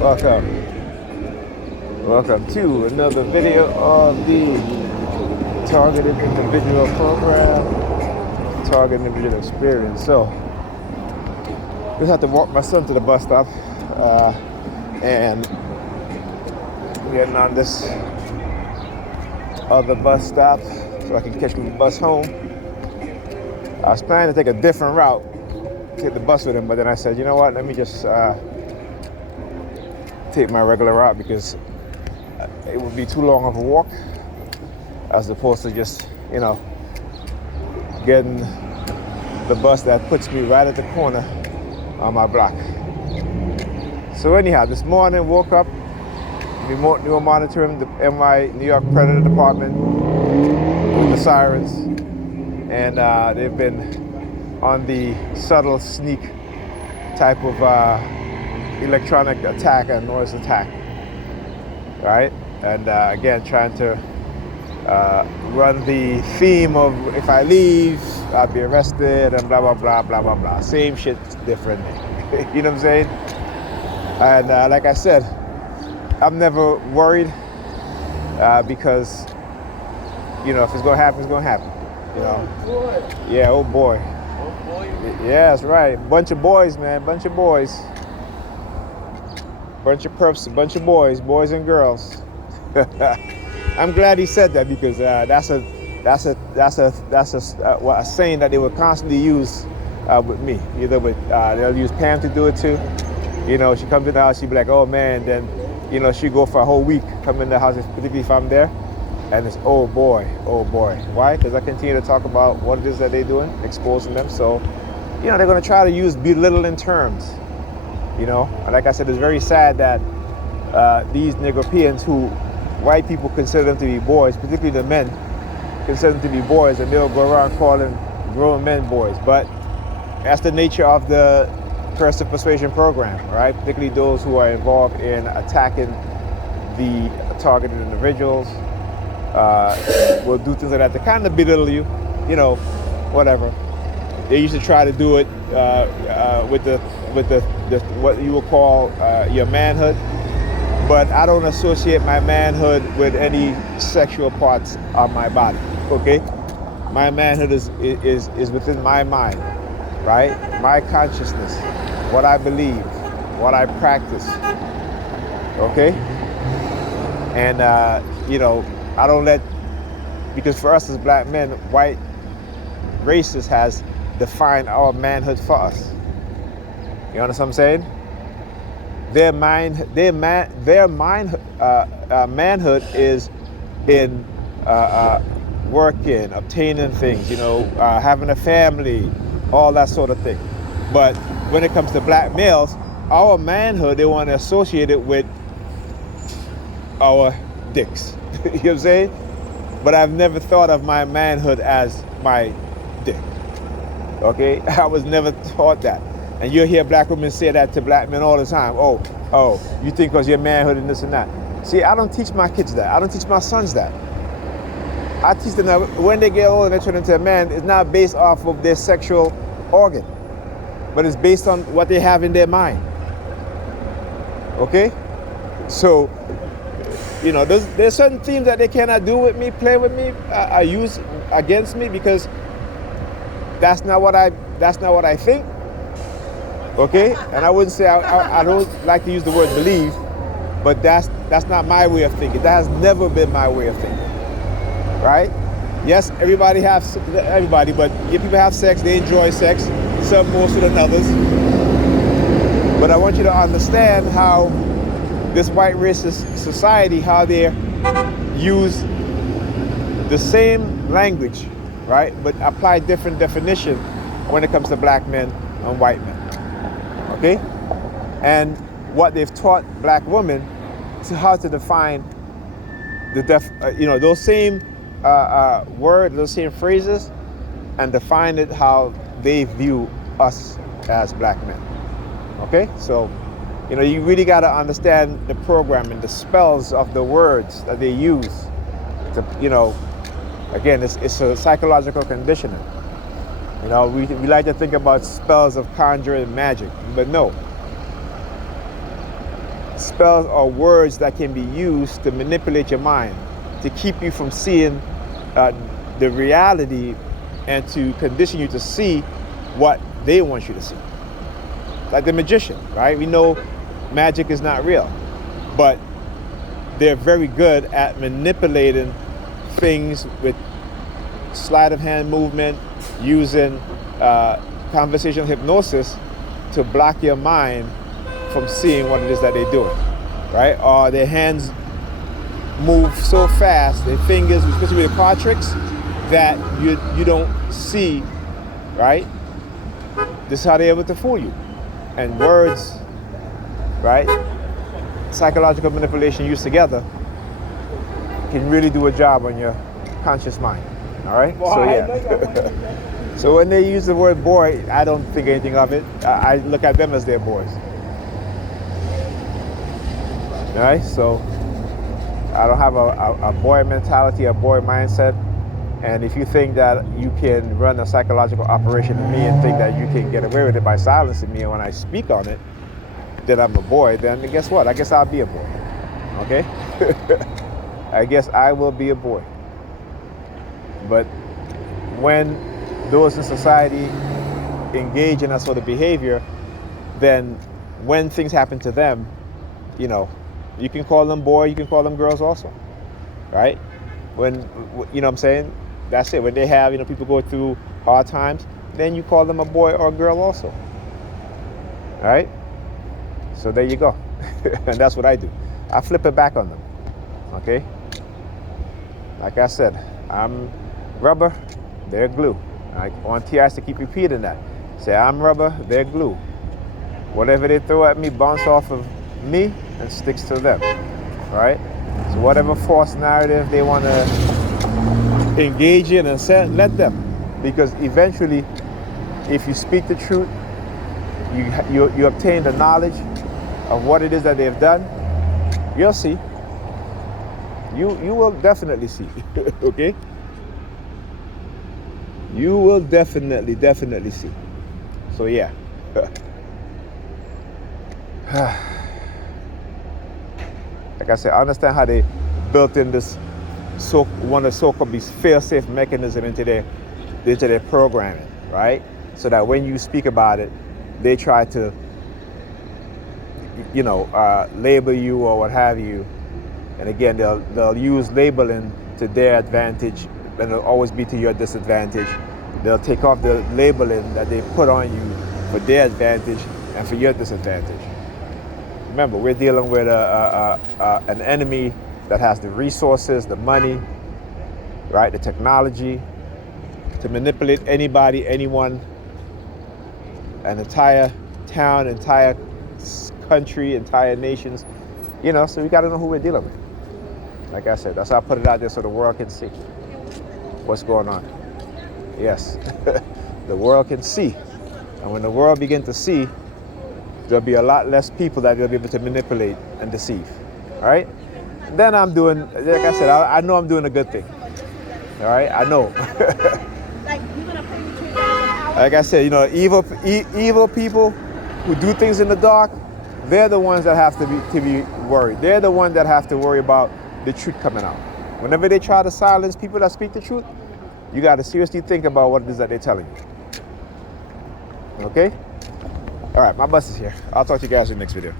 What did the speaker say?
Welcome. Welcome to another video of the Targeted Individual Program, Targeted Individual Experience. So, just have to walk my son to the bus stop, and getting on this other bus stop so I can catch the bus home. I was planning to take a different route, take the bus with him, but then I said, you know what, let me just take my regular route because it would be too long of a walk as opposed to just, getting the bus that puts me right at the corner on my block. So anyhow, this morning woke up, we were monitoring the NY New York Predator Department with the sirens, and they've been on the subtle sneak type of electronic attack and noise attack, right? And again, trying to run the theme of if I leave, I'll be arrested and blah, blah, blah, blah, blah, blah. Same shit, different. You know what I'm saying? And like I said, I'm never worried because, if it's going to happen, it's going to happen. Oh boy. Yeah, oh boy. Oh boy. Yeah, that's right. Bunch of boys, man. Bunch of boys. Bunch of perps, a bunch of boys and girls. I'm glad he said that because that's a saying that they would constantly use with me. Either with they'll use Pam to do it too. She comes in the house, she'd be like, "Oh man," then she go for a whole week, come in the house, particularly if I'm there, and it's oh boy. Why? Because I continue to talk about what it is that they're doing, exposing them. So, they're gonna try to use belittling terms. And like I said, it's very sad that these Negropeans who white people consider them to be boys, particularly the men, consider them to be boys, and they'll go around calling grown men boys. But that's the nature of the Coercive Persuasion Program, right? Particularly those who are involved in attacking the targeted individuals, will do things like that to kind of belittle you, whatever. They used to try to do it with the what you would call your manhood, but I don't associate my manhood with any sexual parts on my body. Okay, my manhood is within my mind, right? My consciousness, what I believe, what I practice. Okay, and I don't let, because for us as black men, white racists has defined our manhood for us. You understand what I'm saying? Manhood is in working, obtaining things, having a family, all that sort of thing. But when it comes to black males, our manhood, they want to associate it with our dicks. You know what I'm saying? But I've never thought of my manhood as my dick. Okay? I was never taught that. And you'll hear black women say that to black men all the time. Oh, you think because your manhood and this and that. See, I don't teach my kids that. I don't teach my sons that. I teach them that when they get older and they turn into a man, it's not based off of their sexual organ, but it's based on what they have in their mind. Okay? So, there's certain themes that they cannot do with me, play with me, use against me, because that's not what I think. Okay, and I wouldn't say I don't like to use the word believe, but that's not my way of thinking. That has never been my way of thinking. Right? Yes, but people have sex. They enjoy sex, some more so than others. But I want you to understand how this white racist society, how they use the same language, right, but apply different definition when it comes to black men and white men. Okay, and what they've taught black women to how to define those same words, those same phrases, and define it how they view us as black men. Okay, so you really got to understand the programming, the spells of the words that they use. Again, it's a psychological conditioning. We like to think about spells of conjuring magic, but no. spells or words that can be used to manipulate your mind, to keep you from seeing the reality and to condition you to see what they want you to see. Like the magician, right? We know magic is not real, but they're very good at manipulating things with sleight of hand movement, using conversational hypnosis to block your mind from seeing what it is that they're doing, right? Or their hands move so fast, their fingers, especially with the card tricks, that you don't see, right? This is how they're able to fool you. And words, right? Psychological manipulation used together can really do a job on your conscious mind. All right? So yeah. So when they use the word boy, I don't think anything of it. I look at them as their boys. All right? So I don't have a boy mentality, a boy mindset. And if you think that you can run a psychological operation in me and think that you can get away with it by silencing me, and when I speak on it, that I'm a boy, then guess what? I guess I'll be a boy. Okay? I guess I will be a boy. But when those in society engage in that sort of behavior, then when things happen to them, you know, you can call them boy, you can call them girls also. Right? When, you know what I'm saying? That's it. When they have, you know, people go through hard times, then you call them a boy or a girl also. All right? So there you go. And that's what I do. I flip it back on them. Okay? Like I said, I'm rubber, they're glue. I want TIs to keep repeating that. Say, I'm rubber, they're glue. Whatever they throw at me bounce off of me and sticks to them. All right? So whatever false narrative they want to engage in and say, let them. Because eventually, if you speak the truth, you obtain the knowledge of what it is that they've done, you'll see. You will definitely see. Okay? You will definitely see. So yeah. Like I said, I understand how they built in this one of the so-called these fail-safe mechanism into their programming, right? So that when you speak about it, they try to, you know, label you or what have you. And again, they'll use labeling to their advantage, and it'll always be to your disadvantage. They'll take off the labeling that they put on you for their advantage and for your disadvantage. Remember, we're dealing with an enemy that has the resources, the money, right, the technology to manipulate anybody, anyone, an entire town, entire country, entire nations, you know, so we got to know who we're dealing with. Like I said, that's why I put it out there so the world can see what's going on. Yes, the world can see. And when the world begins to see, there'll be a lot less people that they'll be able to manipulate and deceive. All right? Then I'm doing, like I said, I know I'm doing a good thing. All right? I know. Like I said, you know, evil people who do things in the dark, they're the ones that have to be worried. They're the ones that have to worry about the truth coming out. Whenever they try to silence people that speak the truth, you got to seriously think about what it is that they're telling you. Okay? All right, my bus is here. I'll talk to you guys in the next video.